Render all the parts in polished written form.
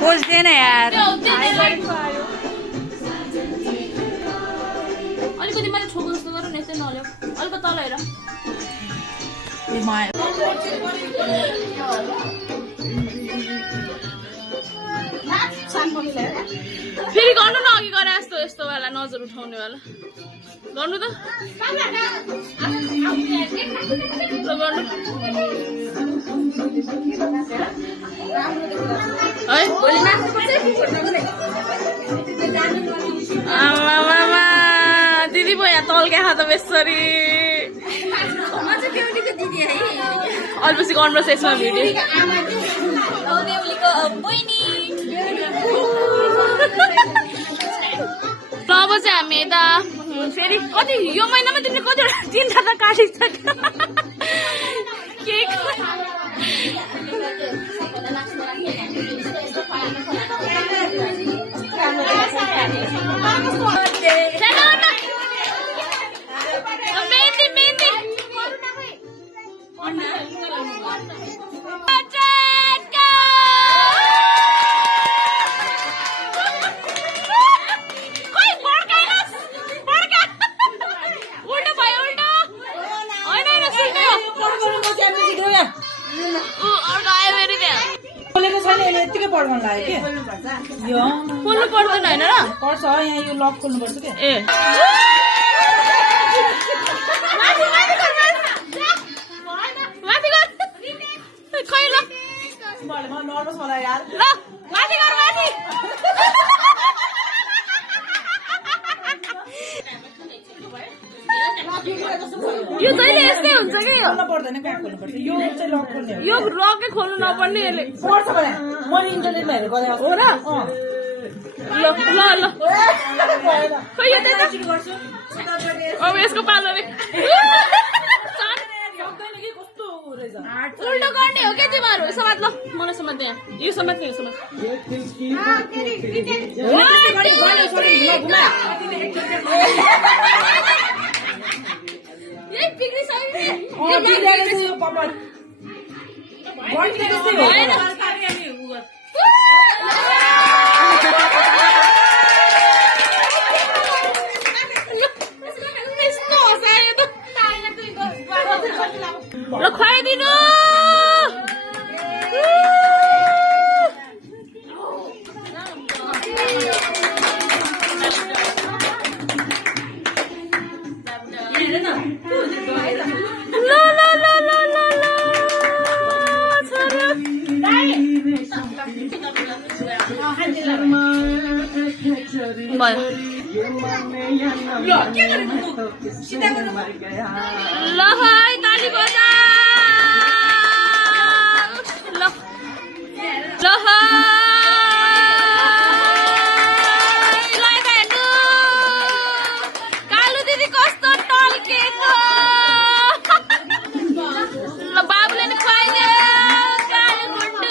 खोज्दैन यार अलिकति मैले छोको जस्तो गरौँ न यस्तै नल्याउ अलिकति तल हेर फेरि गर्नु न अघि गरे जस्तो यस्तो वाला नजर उठाउने वाला गर्नु त गर्नु दिदी पो यहाँ तल्क्या त बेसरी अलिपछि गर्नुपर्छ यसमा भिडियो अब चाहिँ हामी यता फेरि कति यो महिनामा तिमीले कतिवटा 3 त काटिसक्यो केक खोल्नु पर्दैन होइन र पर्छ यहाँ यो लक खोल्नुपर्छ के ए माथि गर खै ल नर्भस होला यार ल माथि गर माथि यो चाहिँ यस्तै हुन्छ कि पर्दैन कहाँ खोल्नुपर्छ यो चाहिँ लक खोल्ने हो यो लकै खोल्नु नपर्ने यसले पर्छ भने मैले इन्टरनेटमा हेरेर गरेको हो र ल ल ल खै यो त्यता गर्छु अब यसको पालो रे उल्टो गर्ने हो क्या तिमीहरू समात ल मलाई समात यहाँ यो समात यो समात यही ल खुवाइदिनु ल भाइ ताली बजा ल ल कालु दिदी कस्तो टल्केको ल बाबुले नि खुवाइदियो कालु गुन्डु ल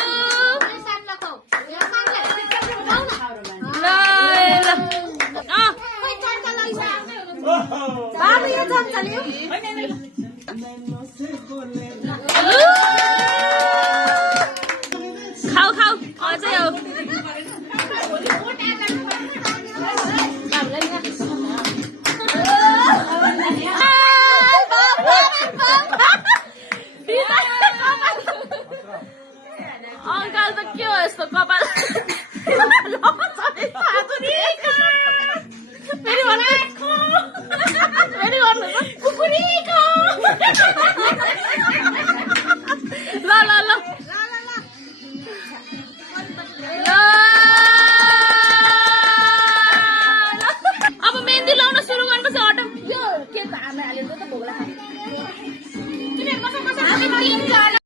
बाबु यो चम्चा लियो